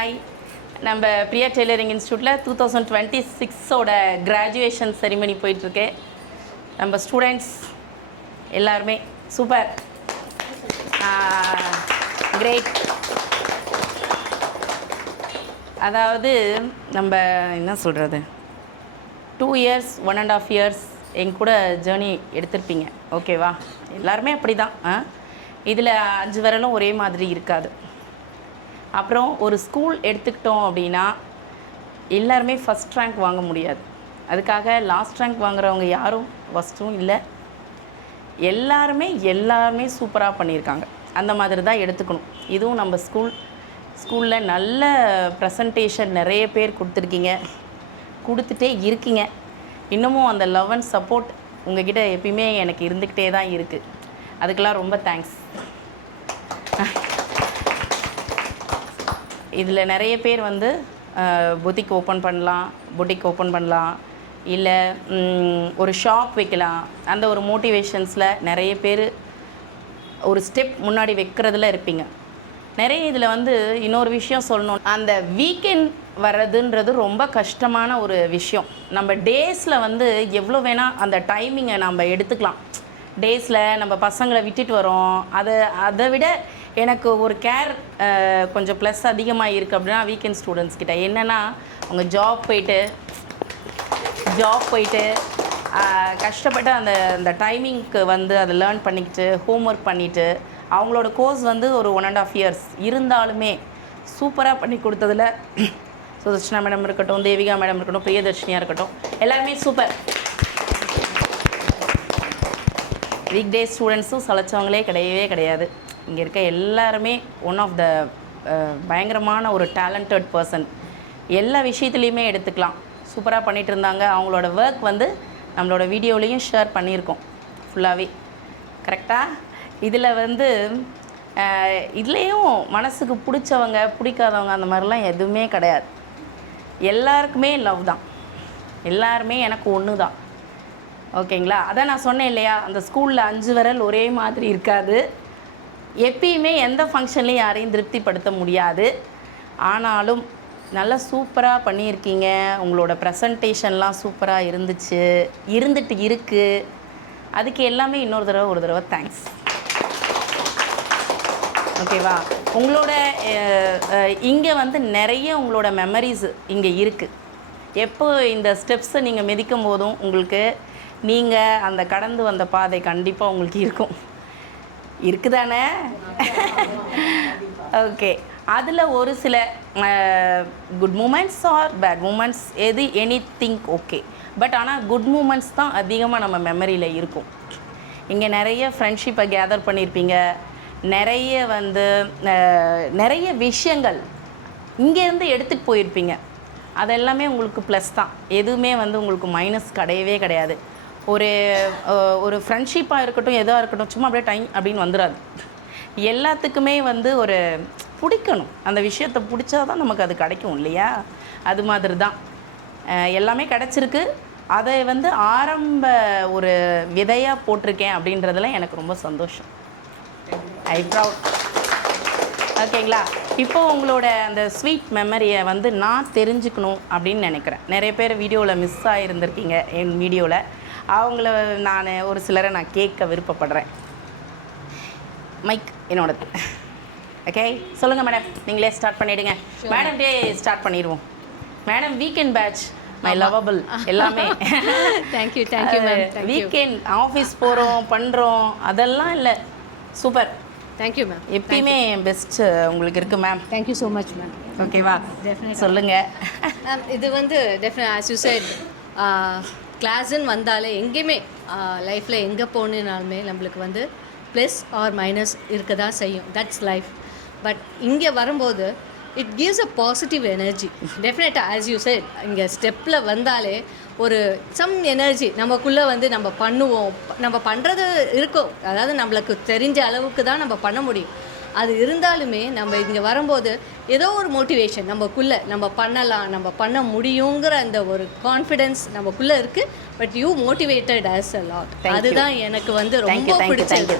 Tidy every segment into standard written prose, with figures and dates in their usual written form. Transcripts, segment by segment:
Hi. நம்ம Priya tailoring இன்ஸ்டியூட்டில் 2026ஓட graduation ceremony போயிட்டுருக்கு. நம்ம ஸ்டூடெண்ட்ஸ் எல்லாருமே சூப்பர், கிரேட். அதாவது நம்ம என்ன சொல்கிறது, 2 இயர்ஸ் 1.5 இயர்ஸ் எங்க கூட ஜேர்னி எடுத்திருப்பீங்க, ஓகேவா? எல்லாருமே அப்படி தான். இதில் 5 விரலும் ஒரே மாதிரி இருக்காது. அப்புறம் ஒரு ஸ்கூல் எடுத்துக்கிட்டோம் அப்படின்னா எல்லாருமே ஃபஸ்ட் ரேங்க் வாங்க முடியாது. அதுக்காக லாஸ்ட் ரேங்க் வாங்குறவங்க யாரும் ஃபஸ்ட்டும் இல்லை. எல்லாருமே சூப்பராக பண்ணியிருக்காங்க. அந்த மாதிரி தான் எடுத்துக்கணும். இதுவும் நம்ம ஸ்கூலில் நல்ல ப்ரெசன்டேஷன் நிறைய பேர் கொடுத்துருக்கீங்க, கொடுத்துட்டே இருக்கீங்க. இன்னமும் அந்த லவ் அண்ட் சப்போர்ட் உங்ககிட்ட எப்பயுமே எனக்கு இருந்துக்கிட்டே தான் இருக்குது. அதுக்கெல்லாம் ரொம்ப தேங்க்ஸ். இதில் நிறைய பேர் வந்து புட்டிக் ஓப்பன் பண்ணலாம், இல்லை ஒரு ஷாப் வைக்கலாம். அந்த ஒரு மோட்டிவேஷன்ஸில் நிறைய பேர் ஒரு ஸ்டெப் முன்னாடி வைக்கிறதுல இருப்பீங்க. நிறைய இதில் வந்து இன்னொரு விஷயம் சொல்லணும், அந்த வீக்கெண்ட் வர்றதுன்றது ரொம்ப கஷ்டமான ஒரு விஷயம். நம்ம டேஸில் வந்து எவ்வளோ வேணால் அந்த டைமிங்கை நம்ம எடுத்துக்கலாம். டேஸில் நம்ம பசங்களை விட்டுட்டு வரோம். அதை விட எனக்கு ஒரு கேர் கொஞ்சம் ப்ளஸ் அதிகமாக இருக்குது அப்படின்னா வீக்கெண்ட் ஸ்டூடெண்ட்ஸ் கிட்ட என்னென்னா, அவங்க ஜாப் போயிட்டு கஷ்டப்பட்டு அந்த டைமிங்க்கு வந்து அதை லேர்ன் பண்ணிக்கிட்டு ஹோம் ஒர்க் பண்ணிவிட்டு அவங்களோட கோர்ஸ் வந்து ஒரு 1.5 இயர்ஸ் இருந்தாலுமே சூப்பராக பண்ணி கொடுத்ததில் சுதர்ஷனா மேடம் இருக்கட்டும், தேவிகா மேடம் இருக்கட்டும், பிரியதர்ஷினியாக இருக்கட்டும், எல்லாருமே சூப்பர். வீக் டே ஸ்டூடெண்ட்ஸும் சளைச்சவங்களே கிடையாது. இங்கே இருக்க எல்லாருமே ஒன் ஆஃப் த பயங்கரமான ஒரு டேலண்டட் பர்சன். எல்லா விஷயத்துலையுமே எடுத்துக்கலாம். சூப்பராக பண்ணிகிட்டு இருந்தாங்க. அவங்களோட ஒர்க் வந்து நம்மளோட வீடியோலையும் ஷேர் பண்ணியிருக்கோம் ஃபுல்லாகவே, கரெக்டாக? இதில் வந்து இதுலேயும் மனசுக்கு பிடிச்சவங்க பிடிக்காதவங்க அந்த மாதிரிலாம் எதுவுமே கிடையாது. எல்லாருக்குமே லவ் தான். எல்லாருமே எனக்கு ஒன்று தான், ஓகேங்களா? அதான் நான் சொன்னேன் இல்லையா, அந்த ஸ்கூலில் 5 விரல் ஒரே மாதிரி இருக்காது. எப்பயுமே எந்த ஃபங்க்ஷன்லையும் யாரையும் திருப்திப்படுத்த முடியாது. ஆனாலும் நல்லா சூப்பராக பண்ணியிருக்கீங்க. உங்களோட ப்ரெசன்டேஷன்லாம் சூப்பராக இருந்துட்டு இருக்குது. அதுக்கு எல்லாமே ஒரு தடவை தேங்க்ஸ், ஓகேவா? உங்களோட இங்கே வந்து நிறைய உங்களோட மெமரிஸ் இங்கே இருக்குது. எப்போ இந்த ஸ்டெப்ஸை நீங்கள் மிதிக்கும் போதும் உங்களுக்கு நீங்கள் அந்த கடந்து வந்த பாதை கண்டிப்பாக உங்களுக்கு இருக்குதானே? ஓகே. அதில் ஒரு சில good moments or bad moments, anything okay. But ஆனால் குட் மூமெண்ட்ஸ் தான் அதிகமாக நம்ம மெமரியில் இருக்கும். இங்கே நிறைய ஃப்ரெண்ட்ஷிப்பை கேதர் பண்ணியிருப்பீங்க. நிறைய விஷயங்கள் இங்கேருந்து எடுத்துகிட்டு போயிருப்பீங்க. அதெல்லாமே உங்களுக்கு ப்ளஸ் தான். எதுவுமே வந்து உங்களுக்கு மைனஸ் கிடையாது. ஒரு ஃப்ரெண்ட்ஷிப்பாக இருக்கட்டும், எதாக இருக்கட்டும், சும்மா அப்படியே டைம் அப்படின்னு வந்துடாது. எல்லாத்துக்குமே வந்து ஒரு பிடிக்கணும். அந்த விஷயத்தை பிடிச்சா தான் நமக்கு அது கிடைக்கும் இல்லையா? அது மாதிரி தான் எல்லாமே கிடச்சிருக்கு. அதை வந்து ஆரம்ப ஒரு விதையாக போட்டிருக்கேன் அப்படின்றதுல எனக்கு ரொம்ப சந்தோஷம். ஐ ப்ரவுட், ஓகேங்களா? இப்போ உங்களோட அந்த ஸ்வீட் மெமரியை வந்து நான் தெரிஞ்சுக்கணும் அப்படின்னு நினைக்கிறேன். நிறைய பேர் வீடியோவில் மிஸ் ஆகிருந்திருக்கீங்க. என் வீடியோவில் அவங்கள ஒரு சிலரை நான் கேட்க விருப்பப்படுறேன். மைக் என்னோடது, ஓகே? சொல்லுங்கள் மேடம், நீங்களே ஸ்டார்ட் பண்ணிவிடுங்க. மேடம் ஸ்டார்ட் பண்ணிடுவோம். Madam weekend batch, my lovable எல்லாமே. Thank you ma'am. வீக்கெண்ட் ஆஃபீஸ் பண்ணுறோம் அதெல்லாம் இல்லை, சூப்பர். Thank you ma'am. எப்பயுமே பெஸ்ட் உங்களுக்கு இருக்குது ma'am. Thank you so much ma'am. ஓகேவா? டெஃபினெட் சொல்லுங்கள் மேம். இது வந்து டெஃபினட் ஆஸ் யூ செட், கிளாஸுன்னு வந்தாலே எங்கேயுமே லைஃப்பில் எங்கே போகணுன்னாலுமே நம்மளுக்கு வந்து ப்ளஸ் ஆர் மைனஸ் இருக்க தான் செய்யும். That's life. பட் இங்கே வரும்போது it gives a positive energy. டெஃபினட்டாக ஆஸ் யூ செட், இங்கே ஸ்டெப்பில் வந்தாலே ஒரு சம் எனர்ஜி நமக்குள்ளே வந்து நம்ம பண்ணுவோம். நம்ம பண்ணுறது இருக்கும், அதாவது நம்மளுக்கு தெரிஞ்ச அளவுக்கு தான் நம்ம பண்ண முடியும். அது இருந்தாலுமே நம்ம இங்கே வரும்போது ஏதோ ஒரு மோட்டிவேஷன் நமக்குள்ளே, நம்ம பண்ணலாம், நம்ம பண்ண முடியுங்கிற அந்த ஒரு கான்ஃபிடென்ஸ் நமக்குள்ளே இருக்குது. But you motivated as a lot. அதுதான் எனக்கு வந்து ரொம்ப பிடிச்சது.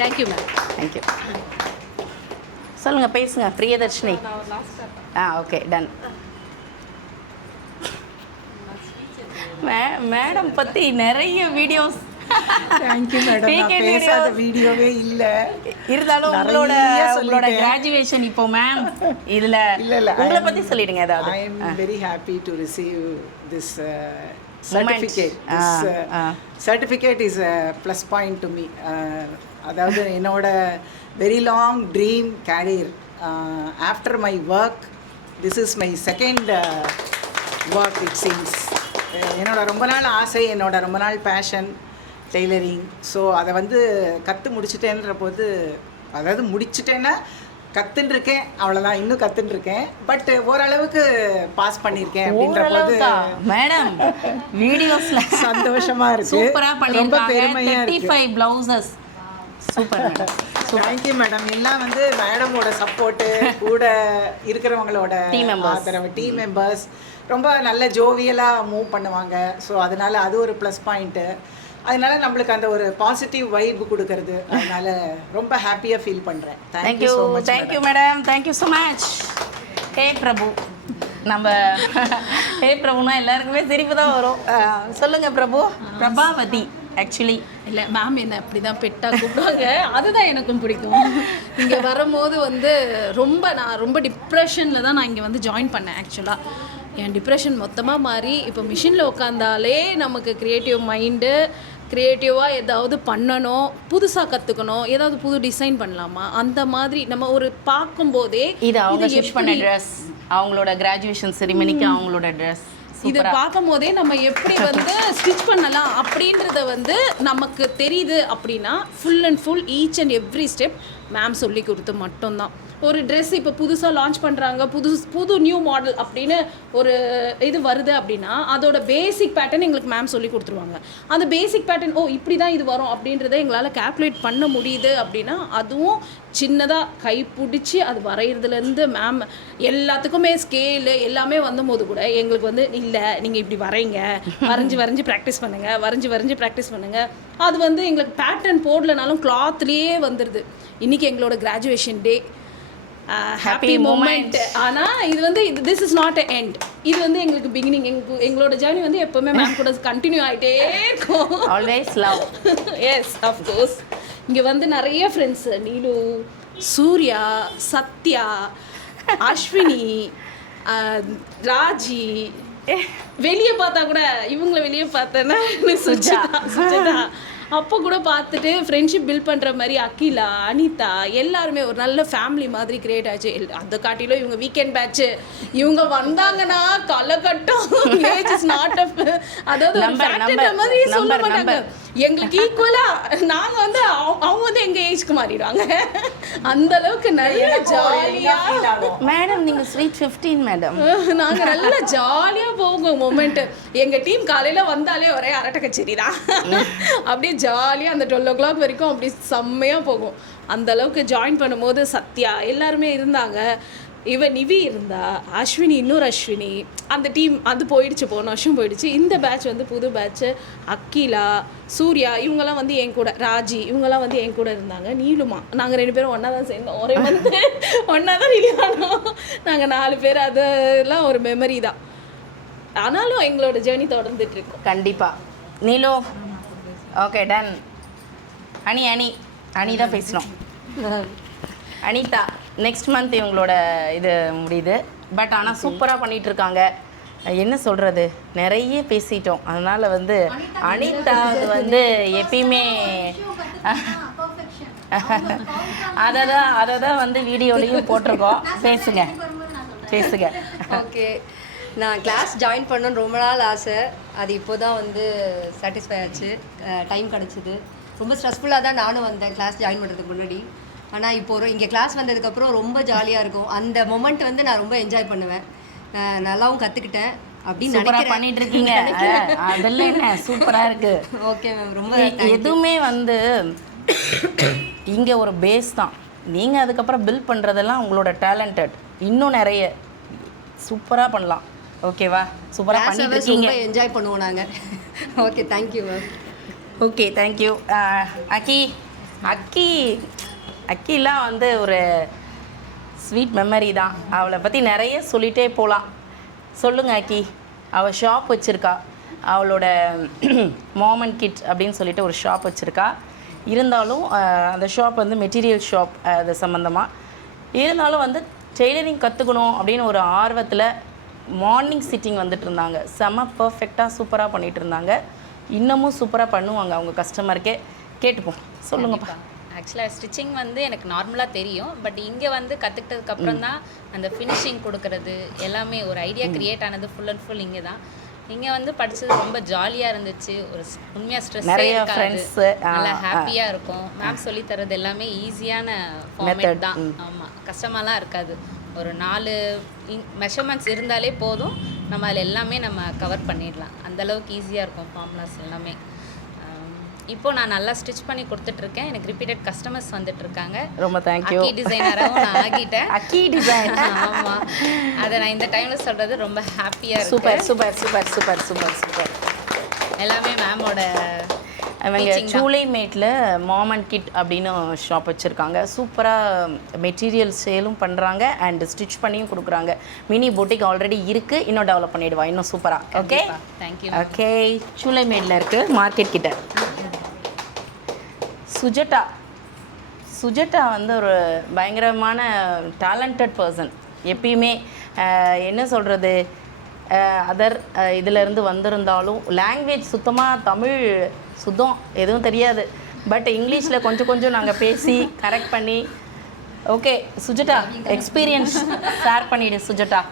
Thank you ma'am. தேங்க்யூ. சொல்லுங்கள், பேசுங்க பிரியதர்ஷினி. Okay done. மேடம் பற்றி நிறைய வீடியோஸ். Thank you madam. நான் பேசாத வீடியோவே இல்லை. இருந்தாலும் உங்களோட கிராஜுவேஷன் இப்போ மேம் இதில் உங்களை பற்றி சொல்லிடுங்க ஏதாவது. I am very happy to receive this certificate. Certificate is a plus point to me. அதாவது என்னோட very long dream career after my work this is my second work it seems. என்னோட ரொம்ப நாள் ஆசை, என்னோட ரொம்ப நாள் பேஷன் டெய்லரிங். ஸோ அதை வந்து கற்று முடிச்சிட்டேன்ற போது, அதாவது முடிச்சிட்டேன்னா கற்றுருக்கேன் அவ்வளோதான், இன்னும் கற்றுருக்கேன். பட் ஓரளவுக்கு பாஸ் பண்ணியிருக்கேன் அப்படின்ற போது மேடம் வீடியோஸில் சந்தோஷமாக இருக்குது. சூப்பராக பண்ணியிருக்காங்க. 35 blouses. Super madam. Thank you madam. எல்லாம் வந்து மேடமோட சப்போர்ட்டு, கூட இருக்கிறவங்களோட ஆதரவு, டீம் மெம்பர்ஸ் ரொம்ப நல்ல ஜோவியலாக மூவ் பண்ணுவாங்க. ஸோ அதனால் அது ஒரு ப்ளஸ் பாயிண்ட்டு. அதனால நம்மளுக்கு அந்த ஒரு பாசிட்டிவ் வைப் கொடுக்கறது. அதனால ரொம்ப ஹாப்பியாக ஃபீல் பண்ணுறேன். Thank you so much. Thank you madam. Thank you so much. Hey Prabhu. நம்ம ஹே பிரபுனா எல்லாருக்குமே சிரிப்பு தான் வரும். சொல்லுங்கள் பிரபு. பிரபாவதி ஆக்சுவலி இல்லை மேம் என்ன அப்படி தான் பெட்டாக கூப்பிடுவாங்க. அதுதான் எனக்கும் பிடிக்கும். இங்கே வரும்போது வந்து நான் ரொம்ப டிப்ரெஷனில் தான் நான் இங்கே வந்து ஜாயின் பண்ணேன். ஆக்சுவலாக என் டிப்ரெஷன் மொத்தமாக மாறி இப்போ மிஷினில் உட்காந்தாலே நமக்கு க்ரியேட்டிவ் மைண்டு, க்ரியேட்டிவாக ஏதாவது பண்ணணும், புதுசாக கற்றுக்கணும், ஏதாவது புது டிசைன் பண்ணலாமா, அந்த மாதிரி நம்ம ஒரு பார்க்கும்போதே இது அவங்க ஸ்டிச் பண்ண ட்ரெஸ், அவங்களோட கிராஜுவேஷன் செரிமனிக்கு அவங்களோட ட்ரெஸ், இது பார்க்கும் போதே நம்ம எப்படி வந்து ஸ்டிச் பண்ணலாம் அப்படின்றத வந்து நமக்கு தெரியுது. அப்படின்னா full and full each and every step ma'am சொல்லி கொடுத்து மட்டும்தான். ஒரு ட்ரெஸ் இப்போ புதுசாக லான்ச் பண்ணுறாங்க, புது நியூ மாடல் அப்படின்னு ஒரு இது வருது அப்படின்னா அதோட பேசிக் பேட்டர்ன் எங்களுக்கு மேம் சொல்லி கொடுத்துருவாங்க. அந்த பேசிக் பேட்டர்ன் இப்படி தான் இது வரும் அப்படின்றத எங்களால் கேல்குலேட் பண்ண முடியுது. அப்படின்னா அதுவும் சின்னதாக கை பிடிச்சி அது வரைகிறதுலேருந்து மேம் எல்லாத்துக்குமே ஸ்கேலு எல்லாமே வந்தபோது கூட எங்களுக்கு வந்து இல்லை நீங்கள் இப்படி வரைங்க, வரைஞ்சி ப்ராக்டிஸ் பண்ணுங்கள், வரைஞ்சி ப்ராக்டிஸ் பண்ணுங்கள். அது வந்து எங்களுக்கு பேட்டர்ன் போடலனாலும் கிளாத்லேயே வந்துடுது. இன்றைக்கி எங்களோட கிராஜுவேஷன் டே, ஹாப்பி மூமெண்ட். ஆனால் இது வந்து this is not a end. இது வந்து எங்களுக்கு பிகினிங். எங்களோட ஜேர்னி வந்து எப்போவுமே மேம் கூட கண்டினியூ ஆகிட்டே இருக்கும். Always love. Yes of course. இங்கே வந்து நிறைய ஃப்ரெண்ட்ஸு, நீலு, சூர்யா, சத்யா, அஸ்வினி, ராஜி, வெளியே பார்த்தா கூட இவங்கள வெளியே பார்த்தேன்னா சுஜிதா அப்போ கூட பார்த்துட்டு ஃப்ரெண்ட்ஷிப் பில்ட் பண்ணுற மாதிரி அகிலா, அனிதா எல்லாருமே ஒரு நல்ல ஃபேமிலி மாதிரி கிரியேட் ஆச்சு. அதை காட்டிலும் இவங்க வீக்கெண்ட் பேட்ச்சு, இவங்க வந்தாங்கன்னா கலக்கட்டும். ஏஜ் இஸ் நாட் அப், அதாவது மாதிரி சொல்ல மாட்டாங்க. எங்களுக்கு ஈக்குவலாக நாங்கள் வந்து அவங்க வந்து எங்கள் ஏஜ்க்கு மாறிடுவாங்க. அந்த அளவுக்கு நல்ல ஜாலியாக மேடம். நீங்கள் ஸ்வீட் 15 மேடம். நாங்கள் நல்லா ஜாலியாக போவோம் மொமெண்ட்டு. எங்கள் டீம் காலையில் வந்தாலே ஒரே அரட்டை கச்சேரி தான். அப்படியே ஜாலியாக அந்த 12 o'clock வரைக்கும் அப்படி செம்மையாக போகும். அந்த அளவுக்கு ஜாயின் பண்ணும்போது சத்யா எல்லாருமே இருந்தாங்க. நிவி இருந்தா, அஸ்வினி, இன்னொரு அஸ்வினி, அந்த டீம் அது போயிடுச்சு, போன வருஷம் போயிடுச்சு. இந்த பேட்ச் வந்து புது பேட்ச்சு. அகிலா, சூர்யா இவங்கெல்லாம் வந்து என் கூட, ராஜி இவங்கெல்லாம் வந்து என் கூட இருந்தாங்க. நீலுமா நாங்கள் 2 பேரும் ஒன்றா தான் சேர்ந்தோம், ஒரே வந்து ஒன்றா தான் ரிலீவ் ஆனோம். நாங்கள் 4 பேர். அதெல்லாம் ஒரு மெமரி தான். ஆனாலும் எங்களோட ஜேர்னி தொடர்ந்துட்டு இருக்கோம். கண்டிப்பாக. நீலோ ஓகே டன். அனி தான் பேசணும். அனிதா நெக்ஸ்ட் மந்த் இவங்களோட இது முடியுது. பட் ஆனால் சூப்பராக பண்ணிகிட்ருக்காங்க. என்ன சொல்கிறது, நிறைய பேசிட்டோம். அதனால் வந்து அனிதா வந்து எப்பயுமே அதை தான் வந்து வீடியோலையும் போட்டிருக்கோம். பேசுங்க. ஓகே, நான் கிளாஸ் ஜாயின் பண்ணணுன்னு ரொம்ப நாள் ஆசை. அது இப்போ தான் வந்து சாட்டிஸ்ஃபை ஆச்சு, டைம் கிடச்சிது. ரொம்ப ஸ்ட்ரெஸ்ஃபுல்லாக தான் நானும் வந்தேன் கிளாஸ் ஜாயின் பண்ணுறதுக்கு முன்னாடி. ஆனால் இப்போ இங்கே கிளாஸ் வந்ததுக்கப்புறம் ரொம்ப ஜாலியாக இருக்கும். அந்த மொமெண்ட் வந்து நான் ரொம்ப என்ஜாய் பண்ணுவேன். நல்லாவும் கற்றுக்கிட்டேன் அப்படின்னு நினைக்கிறேன். பண்ணிட்டு இருக்கீங்க, அதெல்லாம் என்ன சூப்பராக இருக்குது. ஓகே மேம், ரொம்ப எதுவுமே வந்து இங்கே ஒரு பேஸ் தான். நீங்கள் அதுக்கப்புறம் பில்ட் பண்ணுறதெல்லாம் உங்களோட டேலண்டட். இன்னும் நிறைய சூப்பராக பண்ணலாம். ஓகேவா? சூப்பராக பண்ணிட்டு என்ஜாய் பண்ணுவோம் நாங்கள். Okay, thank you ma'am. Okay, thank you. அக்கிலாம் வந்து ஒரு ஸ்வீட் மெமரி தான். அவளை பற்றி நிறைய சொல்லிகிட்டே போகலாம். சொல்லுங்க அக்கி. அவள் ஷாப் வச்சுருக்கா. அவளோட மாமன் கிட் அப்படின்னு சொல்லிட்டு ஒரு ஷாப் வச்சுருக்கா. இருந்தாலும் அந்த ஷாப் வந்து மெட்டீரியல் ஷாப், அது சம்மந்தமாக. இருந்தாலும் வந்து டெய்லரிங் கற்றுக்கணும் அப்படின்னு ஒரு ஆர்வத்தில் மார்னிங் சிட்டிங் வந்துட்டு இருந்தாங்க. செம்ம பர்ஃபெக்டாக சூப்பராக பண்ணிகிட்டு இருந்தாங்க. இன்னமும் சூப்பராக பண்ணுவாங்க அவங்க கஸ்டமருக்கே. கேட்டுப்போம், சொல்லுங்கப்பா. ஆக்சுவலாக ஸ்டிச்சிங் வந்து எனக்கு நார்மலாக தெரியும். பட் இங்கே வந்து கற்றுக்கிட்டதுக்கப்புறம் தான் அந்த ஃபினிஷிங் கொடுக்கறது எல்லாமே ஒரு ஐடியா க்ரியேட் ஆனது ஃபுல் அண்ட் ஃபுல் இங்கே தான். இங்கே வந்து படித்தது ரொம்ப ஜாலியாக இருந்துச்சு. ஒரு உண்மையாக ஸ்ட்ரெஸ்ஸே இருக்காது, நல்லா ஹாப்பியாக இருக்கும். மேம் சொல்லித்தரது எல்லாமே ஈஸியான ஃபார்மேட் தான். ஆமாம், கஷ்டமாலாம் இருக்காது. ஒரு 4 மெஷர்மெண்ட்ஸ் இருந்தாலே போதும், நம்ம அதில் எல்லாமே நம்ம கவர் பண்ணிடலாம். அந்தளவுக்கு ஈஸியாக இருக்கும் ஃபார்முலாஸ் எல்லாமே. இப்போது நான் நல்லா ஸ்டிச் பண்ணி கொடுத்துட்ருக்கேன். எனக்கு ரிப்பீட்டட் கஸ்டமர்ஸ் வந்துட்டுருக்காங்க. ரொம்ப தேங்க்யூ. அக்கி டிசைனராகவும் நான் ஆகிட்டேன். அக்கி டிசைன். ஆமாம், அதை நான் இந்த டைமில் சொல்கிறது ரொம்ப ஹாப்பியாக இருக்கு. Super super super super super super. எல்லாமே மேமோட. அவங்க சூளைமேட்டில் மாமன் கிட் அப்படின்னு ஷாப் வச்சுருக்காங்க. சூப்பராக மெட்டீரியல் சேலும் பண்ணுறாங்க அண்ட் ஸ்டிச் பண்ணியும் கொடுக்குறாங்க. மினி பொட்டிக் ஆல்ரெடி இருக்குது, இன்னும் டெவலப் பண்ணிவிடுவா இன்னும் சூப்பராக. Okay, thank you. ஓகே, சூளைமேட்டில் இருக்குது, மார்க்கெட் கிட்ட. சுஜட்டா வந்து ஒரு பயங்கரமான டேலண்டட் பர்சன். எப்பயுமே என்ன சொல்கிறது, அதர் இதிலேருந்து வந்திருந்தாலும் லாங்குவேஜ் சுத்தமாக தமிழ் சுத்தம் எதுவும் தெரியாது. பட் இங்கிலீஷில் கொஞ்சம் கொஞ்சம் நாங்கள் பேசி கரெக்ட் பண்ணி. ஓகே சுஜட்டா, எக்ஸ்பீரியன்ஸ் ஷேர் பண்ணிவிடு சுஜட்டா.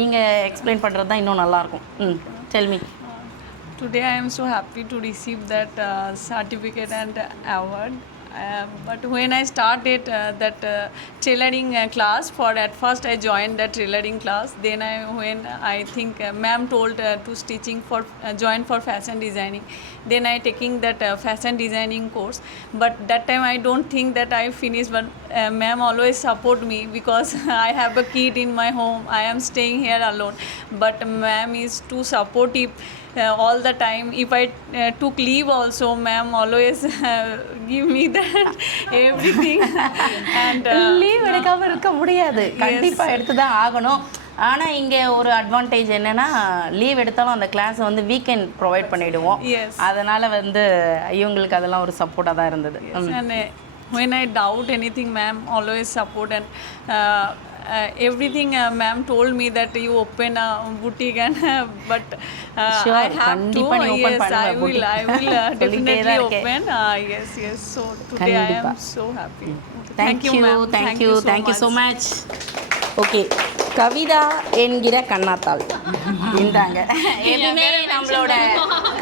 நீங்கள் எக்ஸ்பிளைன் பண்ணுறது தான் இன்னும் நல்லாயிருக்கும். Tell me. Today I am so happy to receive that certificate and award. But when I started that tailoring class, at first I joined that tailoring class. Then when I think ma'am told to stitching for join for fashion designing. Then I taking that fashion designing course. But that time I don't think that I finished. But ma'am always support me because I have a kid in my home. I am staying here alone. But ma'am is too supportive. All the time. If I took leave also, ma'am always give me that everything. And leave எடுக்காமல் இருக்க முடியாது, கண்டிப்பாக எடுத்து தான் ஆகணும். ஆனால் இங்கே ஒரு அட்வான்டேஜ் என்னென்னா, லீவ் எடுத்தாலும் அந்த கிளாஸை வந்து வீக்கெண்ட் ப்ரொவைட் பண்ணிவிடுவோம். அதனால் வந்து இவங்களுக்கு அதெல்லாம் ஒரு சப்போர்ட்டாக தான் இருந்தது. And when I doubt anything, ma'am always support. And everything ma'am told me that you open a boutique and but sure, I have to. Yes, I will definitely open. Yes. So today I am so happy. Thank you ma'am. Thank you so much. Okay, Kavitha என்கிற கண்ணாத்தாள் இருந்தாங்க. எப்பவுமே நம்மளோட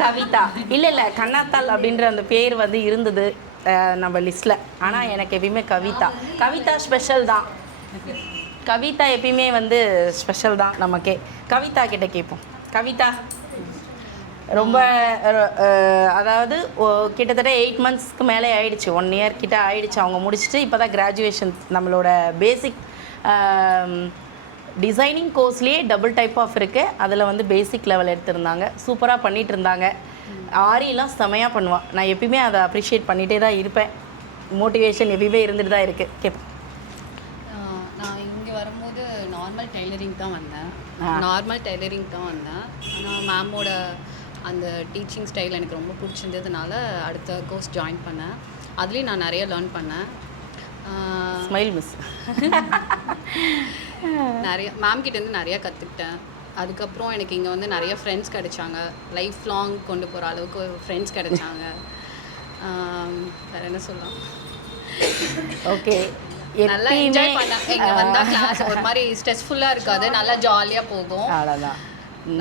கவிதா இல்லை கண்ணாத்தாள் அப்படின்ற அந்த பேர் வந்து இருந்தது நம்ம லிஸ்ட்டில். ஆனால் எனக்கு எப்பயுமே கவிதா ஸ்பெஷல் தான். கவிதா எப்பயுமே வந்து ஸ்பெஷல் தான் நமக்கே. கவிதா கிட்ட கேட்போம். கவிதா ரொம்ப அதாவது கிட்டத்தட்ட 8 monthsக்கு மேலே ஆயிடுச்சு, 1 year கிட்ட ஆயிடுச்சு அவங்க முடிச்சுட்டு. இப்போ தான் கிராஜுவேஷன் நம்மளோட பேசிக் டிசைனிங் கோர்ஸ்லேயே டபுள் டைப் ஆஃப் இருக்குது. அதில் வந்து பேசிக் லெவல் எடுத்திருந்தாங்க, சூப்பராக பண்ணிகிட்டு இருந்தாங்க. ஆரியெல்லாம் செமையாக பண்ணுவாள். நான் எப்பயுமே அதை அப்ரிஷியேட் பண்ணிகிட்டே தான் இருப்பேன். மோட்டிவேஷன் எப்பயுமே இருந்துட்டு தான் இருக்குது. கேட்பேன். நான் இங்கே வரும்போது நார்மல் டெய்லரிங் தான் வந்தேன். ஆனால் மேமோட அந்த டீச்சிங் ஸ்டைல் எனக்கு ரொம்ப பிடிச்சிருந்ததுனால அடுத்த கோர்ஸ் ஜாயின் பண்ணேன். அதுலேயும் நான் நிறைய லேர்ன் பண்ணேன். Smile miss. நிறைய மேம் கிட்டேருந்து நிறையா கற்றுக்கிட்டேன். அதுக்கப்புறம் எனக்கு இங்கே வந்து நிறைய ஃப்ரெண்ட்ஸ் கிடைச்சாங்க. லைஃப் லாங் கொண்டு போகிற அளவுக்கு ஃப்ரெண்ட்ஸ் கிடைச்சாங்க. வேறு என்ன சொல்லலாம். ஓகே, நல்லா என்ஜாய் பண்ணேன். இங்கே வந்தால் கிளாஸ் ஒரு மாதிரி ஸ்ட்ரெஸ்ஃபுல்லாக இருக்காது, நல்லா ஜாலியாக போகும். அவ்வளோதான்,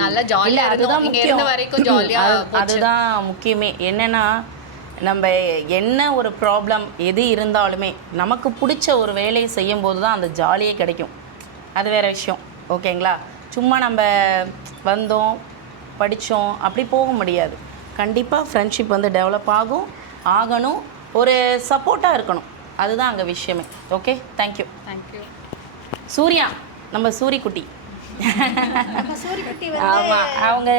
நல்லா ஜாலியாக அதுதான் இங்கே இருந்த வரைக்கும் ஜாலியாக. அதுதான் முக்கியமே. என்னென்னா நம்ம என்ன ஒரு ப்ராப்ளம் எது இருந்தாலுமே நமக்கு பிடிச்ச ஒரு வேலையை செய்யும்போது தான் அந்த ஜாலியே கிடைக்கும். அது வேறு விஷயம். ஓகேங்களா? சும்மா நம்ம வந்தோம் படித்தோம் அப்படி போக முடியாது. கண்டிப்பாக ஃப்ரெண்ட்ஷிப் வந்து டெவலப் ஆகணும், ஒரு சப்போர்ட்டாக இருக்கணும். அதுதான் அங்கே விஷயமே. Okay, thank you. சூர்யா, நம்ம சூரிக்குட்டி. ஆமாம், அவங்க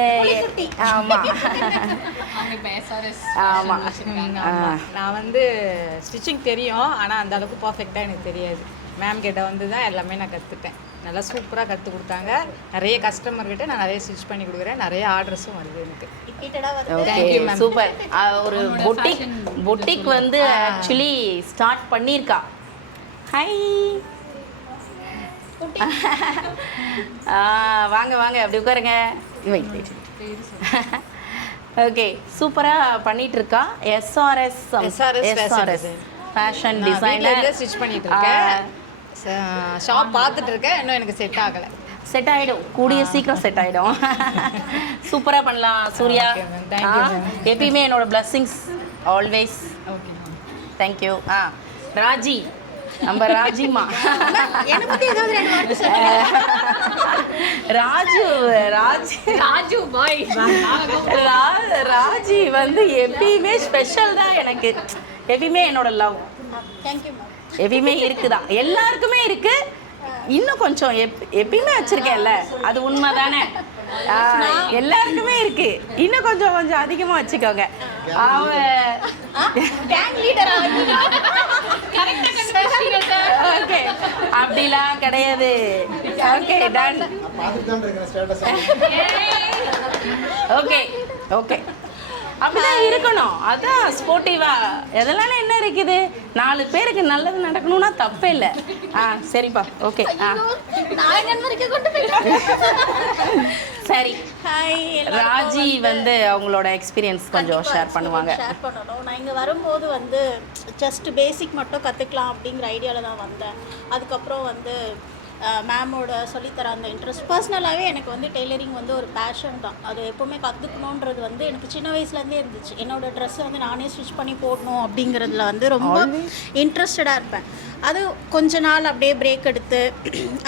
ஆமாம் நான் வந்து ஸ்டிச்சிங் தெரியும், ஆனால் அந்த அளவுக்கு பர்ஃபெக்டாக எனக்கு தெரியாது. மேம் கிட்ட வந்து தான் எல்லாமே நான் கற்றுட்டேன். நல்லா சூப்பராக கற்றுக் கொடுத்தாங்க. நிறைய கஸ்டமர்கிட்ட நான் நிறைய ஸ்டிச் பண்ணி கொடுக்குறேன். நிறைய ஆர்டர்ஸும் வருது எனக்கு. Okay super. ஒரு பொட்டிக் வந்து ஆக்சுவலி ஸ்டார்ட் பண்ணியிருக்கா. ஹை வாங்க வாங்க அப்படி உட்காருங்க. வெயிட் ஓகே சூப்பராக பண்ணிட்டு இருக்கா. எஸ்ஆர்எஸ் ஃபேஷன் டிசைனர் ஸ்டிச் பண்ணிட்டு இருக்கேன். ஷாப் பார்த்துட்டு இருக்கேன். இன்னும் எனக்கு செட் ஆகலை. செட் ஆகிடும், கூடிய சீக்கிரம் செட் ஆகிடும். சூப்பராக பண்ணலாம் சூர்யா. எப்பயுமே என்னோட blessings always. Okay thank you. Raji, நம்ம ராஜிமா. ராஜு பாய். ராஜி வந்து எப்பயுமே ஸ்பெஷல் தான் எனக்கு. எப்பயுமே என்னோட லவ் எப்பயுமே இருக்குதான், எல்லாருக்குமே இருக்கு. இன்னும் கொஞ்சம் எப்பயுமே வச்சிருக்கேன்ல, அது உண்மை தானே. எல்லாருக்குமே இருக்கு, இன்னும் கொஞ்சம் கொஞ்சம் அதிகமா வச்சுக்கோங்க. ஓகே அப்படிலாம் கிடையாது. Okay done. ஓகே ஓகே அப்படிதான் இருக்கணும். அதான் ஸ்போர்ட்டிவா. எதெல்லாம் என்ன இருக்குது, 4 பேருக்கு நல்லது நடக்கணும்னா தப்பே இல்லை. சரிப்பா ஓகே. சரி, ராஜி வந்து அவங்களோட எக்ஸ்பீரியன்ஸ் கொஞ்சம் ஷேர் பண்ணுவாங்க. நான் இங்கே வரும்போது வந்து ஜஸ்ட் பேசிக் மட்டும் கற்றுக்கலாம் அப்படிங்கிற ஐடியாவில் தான் வந்தேன். அதுக்கப்புறம் வந்து மேமோட சொல்லித்தர அந்த இன்ட்ரெஸ்ட், பர்சனலாகவே எனக்கு வந்து டெய்லரிங் வந்து ஒரு பேஷன் தான். அது எப்போவுமே கற்றுக்கணுன்றது வந்து எனக்கு சின்ன வயசுலேருந்தே இருந்துச்சு. என்னோடய ட்ரெஸ்ஸை வந்து நானே ஸ்டிச் பண்ணி போடணும் அப்படிங்கிறதுல வந்து ரொம்ப இன்ட்ரெஸ்டடாக இருப்பேன். அது கொஞ்ச நாள் அப்படியே பிரேக் எடுத்து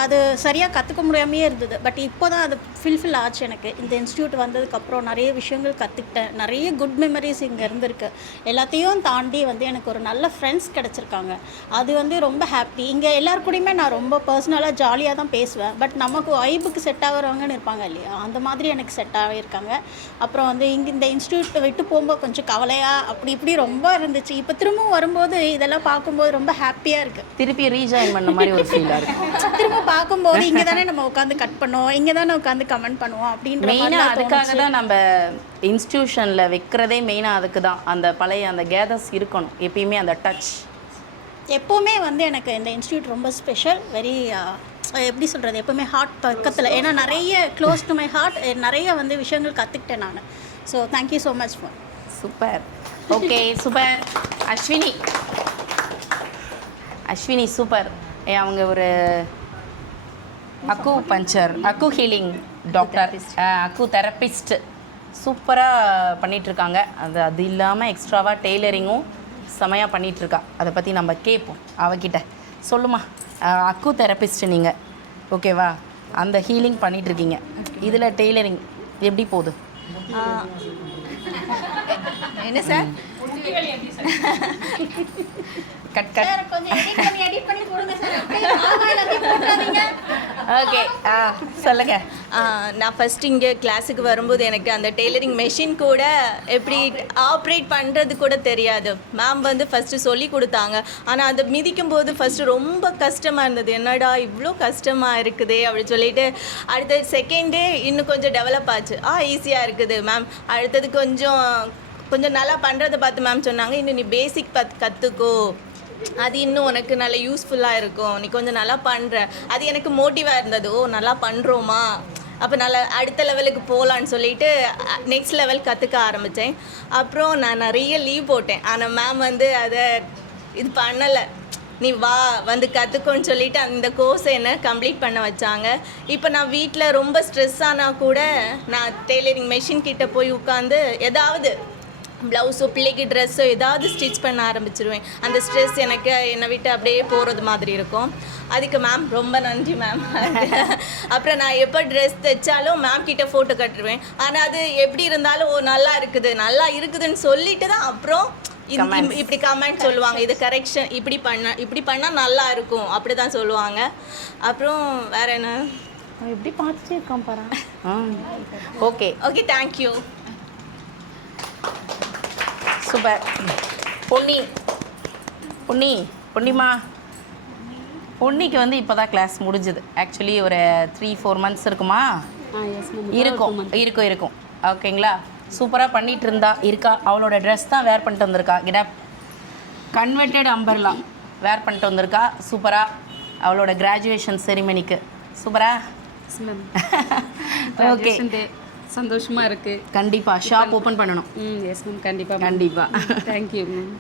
அது சரியாக கற்றுக்க முடியாமையே இருந்தது. பட் இப்போ தான் அது ஃபில்ஃபில் ஆச்சு. எனக்கு இந்த இன்ஸ்டியூட் வந்ததுக்கப்புறம் நிறைய விஷயங்கள் கற்றுக்கிட்டேன். நிறைய குட் மெமரிஸ் இங்கே இருந்திருக்கு. எல்லாத்தையும் தாண்டி வந்து எனக்கு ஒரு நல்ல ஃப்ரெண்ட்ஸ் கிடச்சிருக்காங்க. அது வந்து ரொம்ப ஹாப்பி. இங்கே எல்லார் கூடயுமே நான் ரொம்ப பர்சனலாக ஜாலியாக தான் பேசுவேன். பட் நமக்கு வைபுக்கு செட் ஆகிறவங்கன்னு இருப்பாங்க இல்லையா, அந்த மாதிரி எனக்கு செட் ஆகியிருக்காங்க. அப்புறம் வந்து இங்கே இந்த இன்ஸ்டியூட்டை விட்டு போகும்போது கொஞ்சம் கவலையாக அப்படி இப்படி ரொம்ப இருந்துச்சு. இப்போ திரும்பவும் வரும்போது இதெல்லாம் பார்க்கும்போது ரொம்ப ஹாப்பியாக இருக்குது. திருப்பி ரீஜாயின் பண்ண மாதிரி ஒரு ஃபீலாக இருக்குது. திரும்ப பார்க்கும்போது இங்கே தானே நம்ம உட்காந்து கட் பண்ணுவோம், இங்கே தானே உட்காந்து கமெண்ட் பண்ணுவோம் அப்படின்ற மெயினாக அதுக்காக தான் நம்ம இன்ஸ்டியூஷனில் வைக்கிறதே. மெயினாக அதுக்கு தான் அந்த பழைய அந்த கேதர்ஸ் இருக்கணும், எப்பயுமே அந்த டச். எப்போவுமே வந்து எனக்கு இந்த இன்ஸ்டியூட் ரொம்ப ஸ்பெஷல். வெரி எப்படி சொல்கிறது, எப்போவுமே ஹார்ட் பக்கத்தில். ஏன்னா நிறைய க்ளோஸ் டு மை ஹார்ட். நிறைய வந்து விஷயங்கள் கற்றுக்கிட்டேன் நான். So thank you so much for. Super. Okay super. Ashwini super. அவங்க ஒரு அக்கு பஞ்சர், அக்கு ஹீலிங் டாக்டர், அக்கு தெரபிஸ்ட். சூப்பராக பண்ணிகிட்ருக்காங்க. அது இல்லாமல் எக்ஸ்ட்ராவாக டெய்லரிங்கும் செமையாக பண்ணிகிட்ருக்கா. அதை பற்றி நம்ம கேட்போம் அவகிட்ட. சொல்லுமா, அக்கு தெரபிஸ்ட் நீங்கள், ஓகேவா? அந்த ஹீலிங் பண்ணிகிட்ருக்கீங்க, இதில் டெய்லரிங் எப்படி போகுது? என்ன சார்? கட் கொஞ்சம் எடிட் பண்ணி போடுங்க சார். ஓகே சொல்லுங்க. நான் ஃபஸ்ட் இங்கே கிளாஸுக்கு வரும்போது எனக்கு அந்த டெய்லரிங் மெஷின் கூட எப்படி ஆப்ரேட் பண்ணுறது கூட தெரியாது. மேம் வந்து ஃபஸ்ட்டு சொல்லி கொடுத்தாங்க. ஆனால் அதை மிதிக்கும் போது ஃபஸ்ட்டு ரொம்ப கஷ்டமாக இருந்தது. என்னடா இவ்வளோ கஷ்டமாக இருக்குதே அப்படின்னு சொல்லிட்டு அடுத்த செகண்டே இன்னும் கொஞ்சம் டெவலப் ஆச்சு. ஈஸியாக இருக்குது மேம். அடுத்தது கொஞ்சம் நல்லா பண்ணுறதை பார்த்து மேம் சொன்னாங்க, இன்னும் நீ பேசிக் கற்றுக்கோ, அது இன்னும் உனக்கு நல்ல யூஸ்ஃபுல்லாக இருக்கும், நீ கொஞ்சம் நல்லா பண்ணுற. அது எனக்கு மோட்டிவாக இருந்தது. நல்லா பண்ணுறோமா, அப்போ நல்லா அடுத்த லெவலுக்கு போகலான்னு சொல்லிட்டு நெக்ஸ்ட் லெவல் கற்றுக்க ஆரம்பித்தேன். அப்புறம் நான் நிறைய லீவ் போட்டேன். ஆனால் மேம் வந்து அதை இது பண்ணலை. நீ வா வந்து கற்றுக்கோன்னு சொல்லிவிட்டு அந்த கோர்ஸை என்ன கம்ப்ளீட் பண்ண வச்சாங்க. இப்போ நான் வீட்டில் ரொம்ப ஸ்ட்ரெஸ் ஆனால் கூட நான் டெய்லரிங் மெஷின் கிட்டே போய் உட்காந்து ஏதாவது ப்ளவுஸோ பிள்ளைக்கு ட்ரெஸ்ஸோ ஏதாவது ஸ்டிச் பண்ண ஆரம்பிச்சிருவேன். அந்த ஸ்ட்ரெஸ் என்னை விட்டு அப்படியே போகிறது மாதிரி இருக்கும். அதுக்கு மேம் ரொம்ப நன்றி மேம். அப்புறம் நான் எப்போ ட்ரெஸ் தைச்சாலும் மேம் கிட்டே ஃபோட்டோ கட்டுருவேன். ஆனால் அது எப்படி இருந்தாலும் நல்லா இருக்குதுன்னு சொல்லிட்டு தான் அப்புறம் இப்படி கமெண்ட் சொல்லுவாங்க, இது கரெக்ஷன் இப்படி பண்ணால் நல்லா இருக்கும் அப்படி தான் சொல்லுவாங்க. அப்புறம் வேற என்ன எப்படி பார்த்துட்டே இருக்கான் பாரு. Okay thank you. சூப்பர். பொன்னிமா பொன்னிக்கு வந்து இப்போ தான் கிளாஸ் முடிஞ்சுது. ஆக்சுவலி ஒரு 3-4 months இருக்குமா? இருக்கும் ஓகேங்களா. சூப்பராக பண்ணிகிட்டு இருக்கா. அவளோட ட்ரெஸ் தான் வேர் பண்ணிட்டு வந்திருக்கா. கன்வெர்டட் அம்பர்லா வேர் பண்ணிட்டு வந்திருக்கா சூப்பராக அவளோட கிராஜுவேஷன் செரிமனிக்கு. சூப்பரா ஓகே, சந்தோஷமாக இருக்குது. கண்டிப்பாக ஷாப் ஓப்பன் பண்ணணும். எஸ் மேம், கண்டிப்பாக. Thank you ma'am.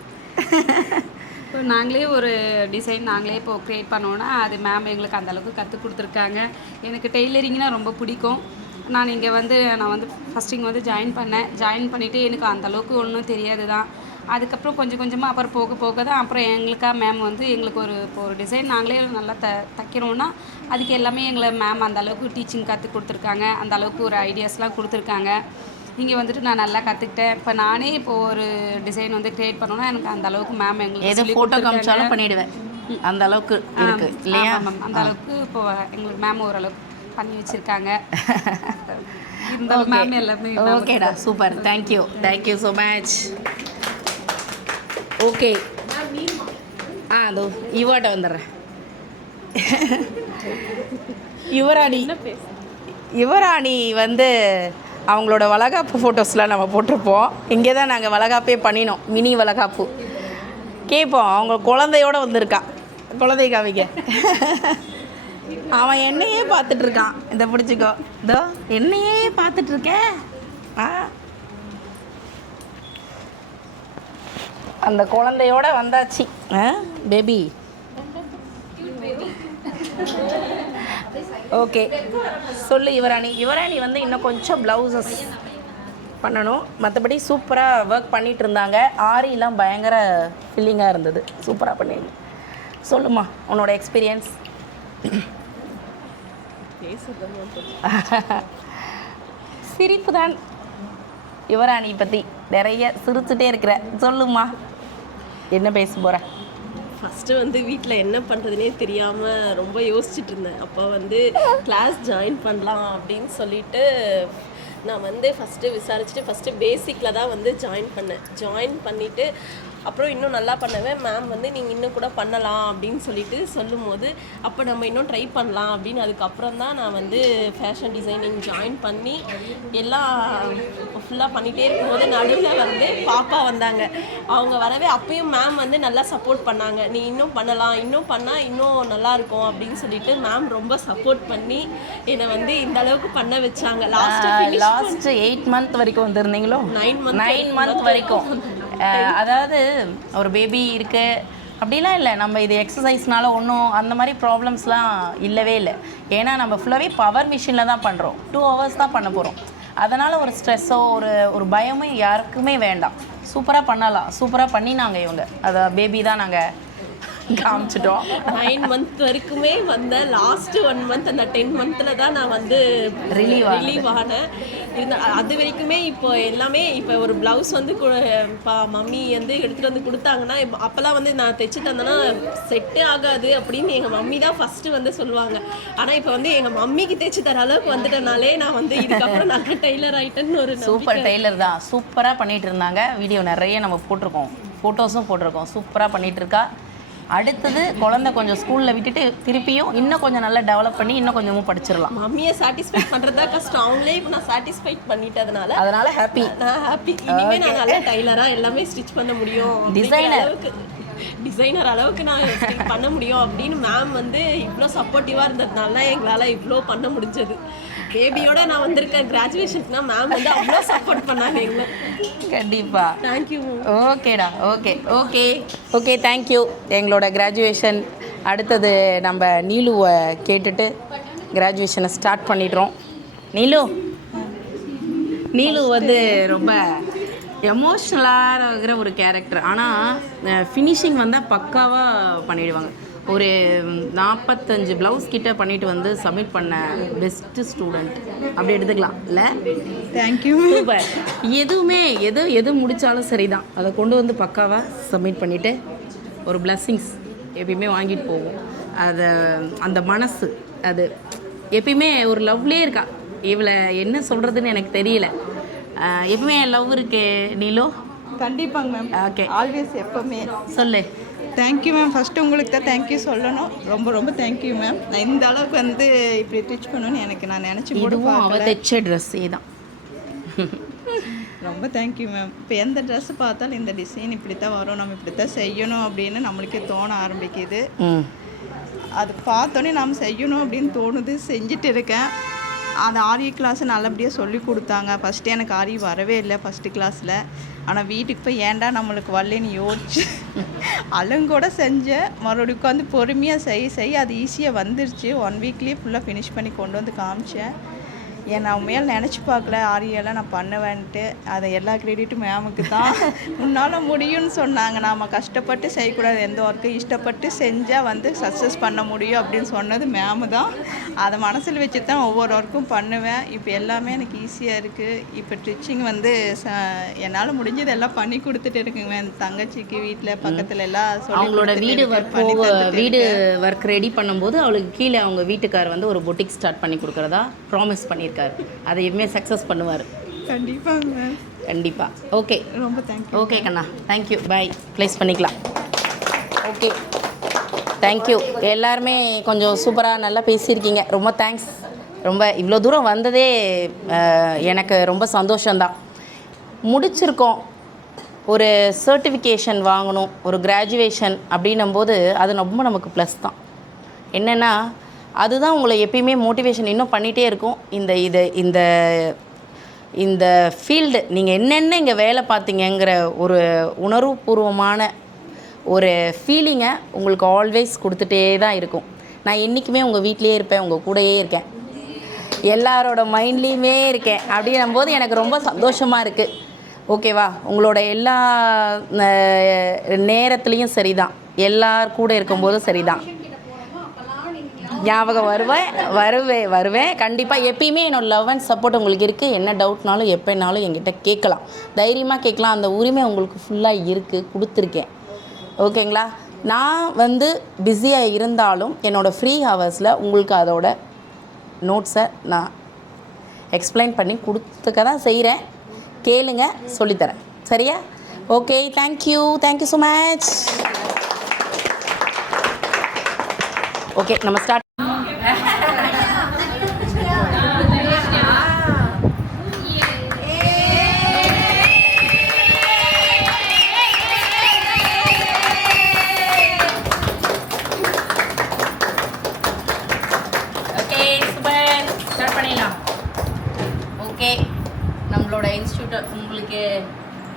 இப்போ நாங்களே ஒரு டிசைன் நாங்களே இப்போ க்ரியேட் பண்ணோன்னா அது மேம் எங்களுக்கு அந்தளவுக்கு கற்றுக் கொடுத்துருக்காங்க. எனக்கு டெய்லரிங்னால் ரொம்ப பிடிக்கும். நான் ஃபஸ்ட் இங்கே வந்து ஜாயின் பண்ணிவிட்டு எனக்கு அந்தளவுக்கு ஒன்றும் தெரியாது தான். அதுக்கப்புறம் கொஞ்சம் கொஞ்சமாக அப்புறம் போக தான் அப்புறம் மேம் வந்து எங்களுக்கு ஒரு டிசைன் நாங்களே நல்லா தைக்கிறோன்னா அதுக்கு எல்லாமே எங்களை மேம் அந்தளவுக்கு டீச்சிங் கற்றுக் கொடுத்துருக்காங்க. அந்தளவுக்கு ஒரு ஐடியாஸ்லாம் கொடுத்துருக்காங்க. இங்கே வந்துட்டு நான் நல்லா கற்றுக்கிட்டேன். இப்போ நானே ஒரு டிசைன் வந்து க்ரியேட் பண்ணோன்னா எனக்கு அந்தளவுக்கு மேம் எங்களுக்கு ஃபோட்டோ காமிச்சாலும் பண்ணிவிடுவேன். அந்த அளவுக்கு இருக்கு இல்லையா மேம்? அந்த அளவுக்கு இப்போ எங்களுக்கு மேம் ஓரளவுக்கு பண்ணி வச்சுருக்காங்க. இருந்தாலும் மேம் எல்லாமே ஓகேடா, super. Thank you so much. Okay, அதோ இவாட்ட வந்துடுறேன். யுவராணி வந்து அவங்களோட வளகாப்பு ஃபோட்டோஸ்லாம் நம்ம போட்டிருப்போம். இங்கே தான் நாங்கள் வளகாப்பே பண்ணினோம், மினி வளகாப்பு. கேட்போம், அவங்க குழந்தையோடு வந்திருக்கா. குழந்தை காமிக்க. அவன் என்னையே பார்த்துட்ருக்கான். இதை பிடிச்சிக்கோ. இதோ என்னையே பார்த்துட்ருக்கேன். அந்த குழந்தையோட வந்தாச்சு. பேபி ஓகே, சொல்லு யுவராணி வந்து இன்னும் கொஞ்சம் ப்ளவுசஸ் பண்ணணும். மற்றபடி சூப்பராக ஒர்க் பண்ணிகிட்டு இருந்தாங்க. ஆரிலாம் பயங்கர ஃபில்லிங்காக இருந்தது. சூப்பராக பண்ணிடுங்க. சொல்லுமா உன்னோட எக்ஸ்பீரியன்ஸ். சிரிப்பு தான் யுவராணி பற்றி நிறைய சிரிச்சுட்டே இருக்கிற. சொல்லுமா, என்ன பேச போகிற? ஃபஸ்ட்டு வந்து வீட்டில் என்ன பண்ணுறதுனே தெரியாமல் ரொம்ப யோசிச்சுட்டு இருந்தேன். அப்போ வந்து கிளாஸ் ஜாயின் பண்ணலாம் அப்படின்னு சொல்லிட்டு நான் வந்து ஃபஸ்ட்டு விசாரிச்சுட்டு ஃபஸ்ட்டு பேசிக்கில் தான் வந்து ஜாயின் பண்ணிவிட்டு அப்புறம் இன்னும் நல்லா பண்ணுவேன். மேம் வந்து நீங்கள் இன்னும் கூட பண்ணலாம் அப்படின்னு சொல்லிட்டு சொல்லும் போது அப்போ நம்ம இன்னும் ட்ரை பண்ணலாம் அப்படின்னு அதுக்கப்புறம் தான் நான் வந்து ஃபேஷன் டிசைனிங் ஜாயின் பண்ணி எல்லாம் ஃபுல்லாக பண்ணிகிட்டே இருக்கும்போது நடுவில் வந்து பாப்பா வந்தாங்க. அவங்க வரவே அப்பயும் மேம் வந்து நல்லா சப்போர்ட் பண்ணாங்க. நீ இன்னும் பண்ணலாம், இன்னும் பண்ணால் இன்னும் நல்லாயிருக்கும் அப்படின்னு சொல்லிட்டு மேம் ரொம்ப சப்போர்ட் பண்ணி என்னை வந்து இந்த அளவுக்கு பண்ண வச்சாங்க. லாஸ்ட் 8 month வரைக்கும் வந்திருந்தீங்களோ? 9 month வரைக்கும். அதாவது ஒரு பேபி இருக்கு அப்படிலாம் இல்லை. நம்ம இது எக்ஸசைஸ்னால ஒன்றும் அந்த மாதிரி ப்ராப்ளம்ஸ்லாம் இல்லவே இல்லை. ஏன்னா நம்ம ஃபுல்லாகவே பவர் மிஷினில் தான் பண்ணுறோம். 2 hours தான் பண்ண போகிறோம். அதனால் ஒரு ஸ்ட்ரெஸ்ஸோ ஒரு பயமும் யாருக்குமே வேண்டாம். சூப்பராக பண்ணலாம். சூப்பராக பண்ணினாங்க இவங்க. அதை பேபி தான் நாங்கள் காமிச்சிட்டோம். 9 month வரைக்குமே வந்த லாஸ்ட் 1 month அந்த 10 monthல தான் நான் வந்து ரிலீவ் ஆனேன். அது வரைக்குமே இப்போ எல்லாமே இப்போ ஒரு ப்ளவுஸ் வந்து மம்மி வந்து எடுத்துகிட்டு வந்து கொடுத்தாங்கன்னா அப்போல்லாம் வந்து நான் தைச்சு தந்தேன்னா செட்டே ஆகாது அப்படின்னு எங்கள் மம்மி தான் ஃபஸ்ட்டு வந்து சொல்லுவாங்க. ஆனால் இப்போ வந்து எங்கள் மம்மிக்கு தைச்சு தர அளவுக்கு வந்துட்டனாலே நான் வந்து இதுக்கப்புறம் நல்ல டெய்லர் ஆகிட்டேன்னு ஒரு சூப்பர் டெய்லர் தான். சூப்பராக பண்ணிகிட்டு இருந்தாங்க. வீடியோ நிறைய நம்ம போட்டிருக்கோம், ஃபோட்டோஸும் போட்டிருக்கோம். சூப்பராக பண்ணிகிட்டு இருக்கா. அடுத்தது குழந்தை கொஞ்சம் ஸ்கூலில் விட்டுட்டு திருப்பியும் இன்னும் கொஞ்சம் நல்லா டெவலப் பண்ணி இன்னும் கொஞ்சமும் படிச்சிடலாம். மம்மியை சாட்டிஸ்ஃபை பண்ணுறதா கஷ்டம். அவங்களே இப்போ நான் சாட்டிஸ்ஃபைட் பண்ணிட்டதுனால அதனால் ஹாப்பி. நான் ஹாப்பி. இனிமேல் நான் நல்ல டைலராக எல்லாமே ஸ்டிச் பண்ண முடியும், டிசைனர் அளவுக்கு நான் பண்ண முடியும் அப்படின்னு மேம் வந்து இவ்வளோ சப்போர்ட்டிவாக இருந்ததுனால எங்களால் இவ்வளோ பண்ண முடிஞ்சது. பேபியோட நான் வந்திருக்கேன் கிராஜுவேஷனுக்குனா மேம் வந்து அவ்வளோ சப்போர்ட் பண்ணாங்க எங்களை. கண்டிப்பாக. தேங்க்யூ. ஓகேடா. Okay thank you. எங்களோட கிராஜுவேஷன் அடுத்தது நம்ம நீலுவை கேட்டுட்டு கிராஜுவேஷனை ஸ்டார்ட் பண்ணிடுறோம். நீலு வந்து ரொம்ப எமோஷ்னலாக இருக்கிற ஒரு கேரக்டர். ஆனால் ஃபினிஷிங் வந்தால் பக்காவாக பண்ணிவிடுவாங்க. ஒரு 45 ப்ளவுஸ் கிட்ட பண்ணிட்டு வந்து சப்மிட் பண்ண பெஸ்ட்டு ஸ்டூடெண்ட் அப்படி எடுத்துக்கலாம் இல்லை? தேங்க்யூ. சூப்பர். எது முடித்தாலும் சரி தான், அதை கொண்டு வந்து பக்காவாக சப்மிட் பண்ணிவிட்டு ஒரு பிளஸ்ஸிங்ஸ் எப்பயுமே வாங்கிட்டு போவோம். அந்த மனசு அது எப்பயுமே ஒரு லவ்லேயே இருக்கா. இவளை என்ன சொல்கிறதுன்னு எனக்கு தெரியல. எப்பவுமே லவ் இருக்கு. நீலோ? கண்டிப்பாங்க மேம். ஓகே, ஆல்வேஸ் எப்பவுமே. சொல்லு. Thank you ma'am. ஃபஸ்ட்டு உங்களுக்கு தான் தேங்க்யூ சொல்லணும். ரொம்ப ரொம்ப தேங்க்யூ மேம். நான் இந்த அளவுக்கு வந்து இப்படி டிச் பண்ணணும்னு நான் நினச்சி கூட அவ தைச்ச ட்ரெஸ்ஸே தான். ரொம்ப தேங்க்யூ மேம். இப்போ எந்த ட்ரெஸ்ஸு பார்த்தாலும் இந்த டிசைன் இப்படி தான் வரும், நம்ம இப்படி தான் செய்யணும் அப்படின்னு நம்மளுக்கே தோண ஆரம்பிக்குது. அது பார்த்தோன்னே நாம் செய்யணும் அப்படின்னு தோணுது, செஞ்சுட்டு இருக்கேன். அந்த ஆரி கிளாஸ் நல்லபடியாக சொல்லி கொடுத்தாங்க. ஃபஸ்ட்டு எனக்கு ஆரி வரவே இல்லை ஃபஸ்ட்டு கிளாஸில். ஆனால் வீட்டுக்கு போய் ஏன்டா நம்மளுக்கு வரலன்னு யோசிச்சு அலங்கூட செஞ்சேன். மறுபடியும் உட்காந்து பொறுமையாக செய்ய அது ஈஸியாக வந்துருச்சு. 1 வீக்லேயே ஃபுல்லாக ஃபினிஷ் பண்ணி கொண்டு வந்து காமிச்சேன். நான் உண்மையால் நினச்சி பார்க்கல ஆரியெல்லாம் நான் பண்ணுவேன்ட்டு. அதை எல்லா கிரெடிட்டும் மேமுக்கு தான். உன்னால் முடியும்னு சொன்னாங்க. நாம் கஷ்டப்பட்டு செய்யக்கூடாது, எந்த ஒர்க்கும் இஷ்டப்பட்டு செஞ்சால் வந்து சக்ஸஸ் பண்ண முடியும் அப்படின்னு சொன்னது மேமு தான். அதை மனசில் வச்சு தான் ஒவ்வொரு ஒர்க்கும் பண்ணுவேன். இப்போ எல்லாமே எனக்கு ஈஸியாக இருக்குது. இப்போ ஸ்டிச்சிங் வந்து என்னால் முடிஞ்சது எல்லாம் பண்ணி கொடுத்துட்டு இருக்குங்க. என் தங்கச்சிக்கு வீட்டில் பக்கத்தில் எல்லாம் அவங்களோட வீடு ஒர்க் ரெடி பண்ணும்போது அவளுக்கு கீழே அவங்க வீட்டுக்கார் வந்து ஒரு பொட்டிக் ஸ்டார்ட் பண்ணி கொடுக்குறதா ப்ராமிஸ் பண்ணியிருக்காரு. அதையுமே சக்ஸஸ் பண்ணுவார் கண்டிப்பாங்க மேம். கண்டிப்பாக. ஓகே, ரொம்ப தேங்க்யூ. ஓகே கண்ணா, தேங்க்யூ. பை. ப்ளேஸ் பண்ணிக்கலாம். Okay, thank you. எல்லாருமே கொஞ்சம் சூப்பராக நல்லா பேசியிருக்கீங்க. ரொம்ப தேங்க்ஸ். ரொம்ப இவ்வளோ தூரம் வந்ததே எனக்கு ரொம்ப சந்தோஷந்தான். முடிச்சிருக்கோம். ஒரு சர்டிஃபிகேஷன் வாங்கணும், ஒரு கிராஜுவேஷன் அப்படின்னும்போது அது ரொம்ப நமக்கு ப்ளஸ் தான். என்னென்னா அதுதான் உங்களை எப்பயுமே மோட்டிவேஷன் இன்னும் பண்ணிகிட்டே இருக்கும். இந்த ஃபீல்டு நீங்கள் என்னென்ன இங்கே வேலை பார்த்தீங்கங்கிற ஒரு உணர்வுபூர்வமான ஒரு ஃபீலிங்கை உங்களுக்கு ஆல்வேஸ் கொடுத்துட்டே தான் இருக்கும். நான் என்றைக்குமே உங்கள் வீட்டிலே இருப்பேன், உங்கள் கூடயே இருக்கேன், எல்லாரோட மைண்ட்லேயுமே இருக்கேன். அப்படின்னும் போது எனக்கு ரொம்ப சந்தோஷமாக இருக்குது. ஓகேவா? உங்களோட எல்லா நேரத்துலேயும் சரிதான், எல்லார் கூட இருக்கும்போதும் சரிதான். ஞாபகம் வருவேன் கண்டிப்பாக. எப்பயுமே என்னோட லவ் அண்ட் சப்போர்ட் உங்களுக்கு இருக்குது. என்ன டவுட்னாலும் எப்போனாலும் என்கிட்ட கேட்கலாம், தைரியமாக கேட்கலாம். அந்த உரிமை உங்களுக்கு ஃபுல்லாக இருக்குது, கொடுத்துருக்கேன். ஓகேங்களா? நான் வந்து பிஸியாக இருந்தாலும் என்னோடய ஃப்ரீ ஹவர்ஸில் உங்களுக்கு அதோட நோட்ஸை நான் எக்ஸ்பிளைன் பண்ணி கொடுத்துக்க தான் செய்கிறேன். கேளுங்க, சொல்லித்தரேன். சரியா? Okay, thank you so much. Okay, நம்ம ஸ்டார்ட். ஓகே, நம்மளோட இன்ஸ்டியூட் உங்களுக்கு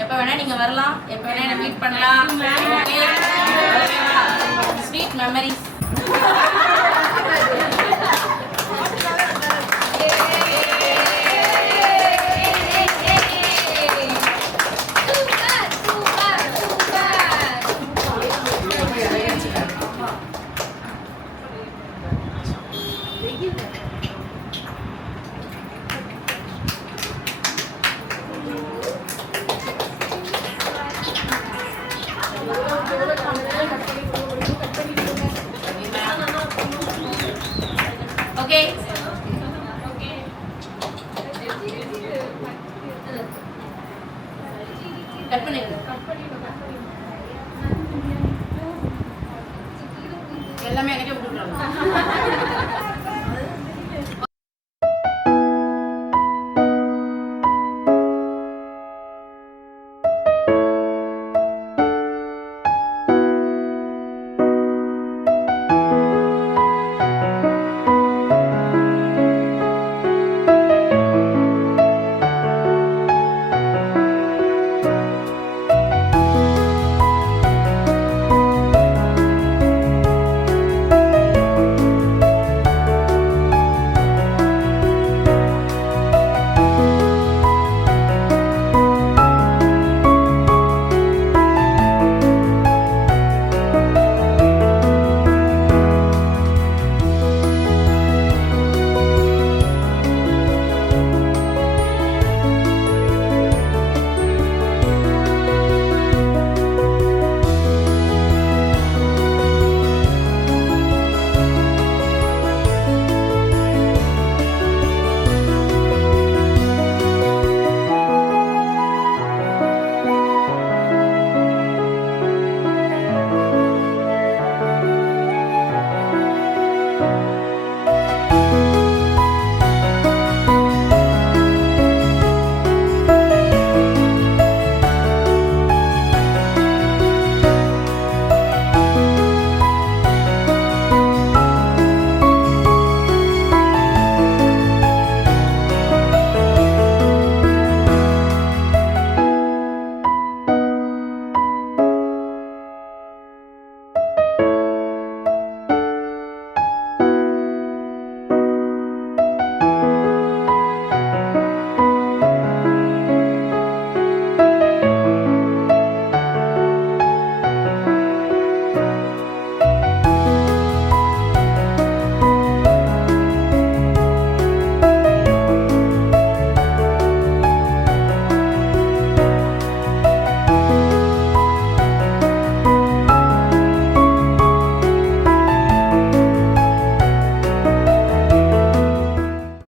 எப்போ வேணால் நீங்கள் வரலாம், எப்போ வேணால் என்ன மீட் பண்ணலாம். Okay, sweet memories. Okay, cut பண்ணிடுங்க. எல்லாமே எனக்கே கொடுத்துருவாங்க.